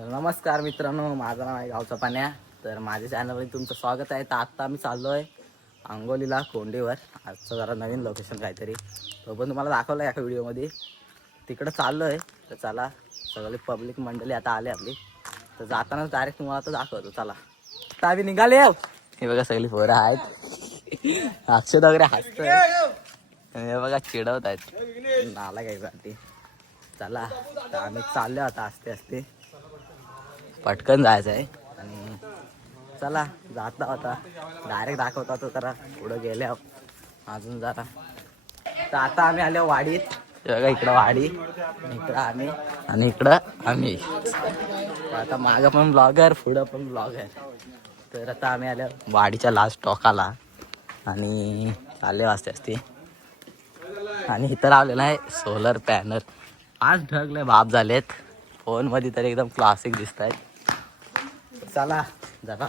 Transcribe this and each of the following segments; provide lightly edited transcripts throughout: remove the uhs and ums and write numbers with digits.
नमस्कार मित्रांनो, माझं नाव आहे गावचा पाण्या. तर माझ्या चॅनलवर तुमचं स्वागत आहे. तर आत्ता आम्ही चाललो आहे अंगोलीला कोंडीवर. आजचं जरा नवीन लोकेशन काहीतरी तो पण तुम्हाला दाखवलं आहे एका व्हिडिओमध्ये. तिकडं चाललो आहे. तर चला, सगळी पब्लिक मंडळी आता आले आपली. तर जातानाच डायरेक्ट तुम्हाला तर दाखवतो. चला आता आम्ही निघाले. हे बघा सगळी पोरं आहेत. अक्षद वगैरे हसतोय. हे बघा चिडवत आहेत नाला घ्यायसाठी. चला तर आम्ही चाललो आता आस्ते आस्ते. पटकन जायचं आहे आणि चला जाता होता डायरेक्ट दाखवता तो जरा पुढं गेल्या अजून जरा. तर आता आम्ही आलो वाडीत. बघा इकडं वाडी, इकडं आम्ही आणि इकडं आम्ही. आता मागं पण ब्लॉगर, पुढं पण ब्लॉगर. तर आता आम्ही आलो वाडीच्या लास्ट टोकाला आणि चालले वाजते असते. आणि इथं लावलेलं आहे सोलर पॅनल. आज ढगले बाप झालेत. फोनमध्ये तर एकदम क्लासिक दिसत आहेत. चला जरा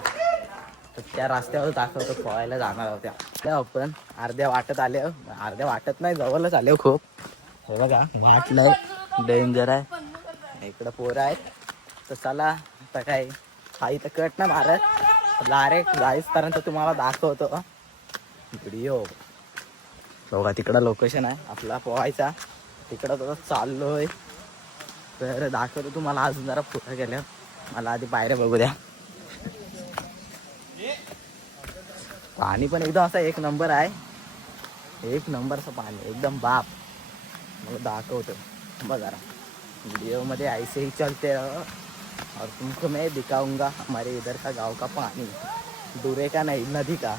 तर त्या रस्त्यावर दाखवतो. पोहायला जाणार होत्या आपण. अर्ध्या वाटत आले, अर्ध्या वाटत नाही जवळच आले खूप. हे बघा वाटलं डेंजर आहे. इकडं पोरं आहेत. तर चला आता काय हा इथं कट ना मारत डायरेक्ट जाईसपर्यंत तुम्हाला दाखवतो व्हिडिओ. बघा तिकडं लोकेशन आहे आपला पोहायचा. तिकडं तो चाललोय. तर दाखवतो तुम्हाला अजून जरा पुढे गेल्या. मला आधी पायऱ्या बघू द्या. पाणी पण एकदम असा एक नंबर आहे. एक नंबरचं पाणी एकदम बाप. मला दाखवतो बघा जरा वीडियो मध्ये. ऐसे ही चलते और तुमको मैं दिखाऊंगा हमारे इधर का गाव का पाणी. दूरे का नाही नदी का.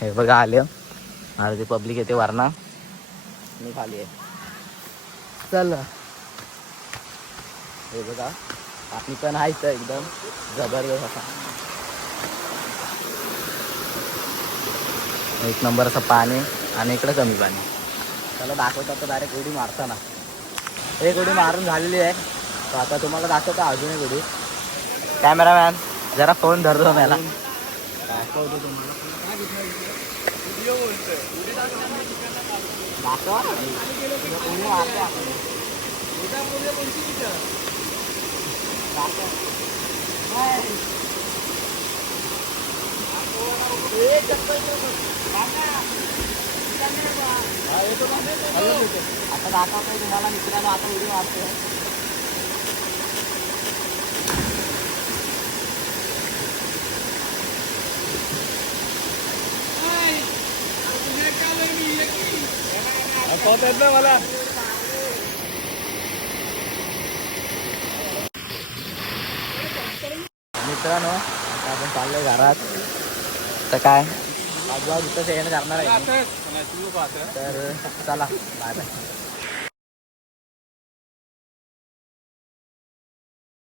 हे बघा आले अर्धी पब्लिक येते वरना. मी खाली आहे. चल हे बघा पाणी पण आहे तर एकदम जबरदस्त असा एक नंबर असं पाणी. आणि इकडं कमी पाणी. त्याला दाखवतात तर डायरेक्ट उडी मारताना. एक उडी मारून झालेली आहे. तर आता तुम्हाला दाखवतो अजून एक उडी. कॅमेरामॅन जरा फोन धरतो मला. दाखवतो तुम्हाला. दाखवा उडी मारते आपण. आता दाखवतोय तुम्हाला मित्रांनो. आता उडी मारतोय. मला मित्रांनो आता आपण चाललोय घरात. तर काय आज इथं येणं करणार आहे. तर चला बाय बाय.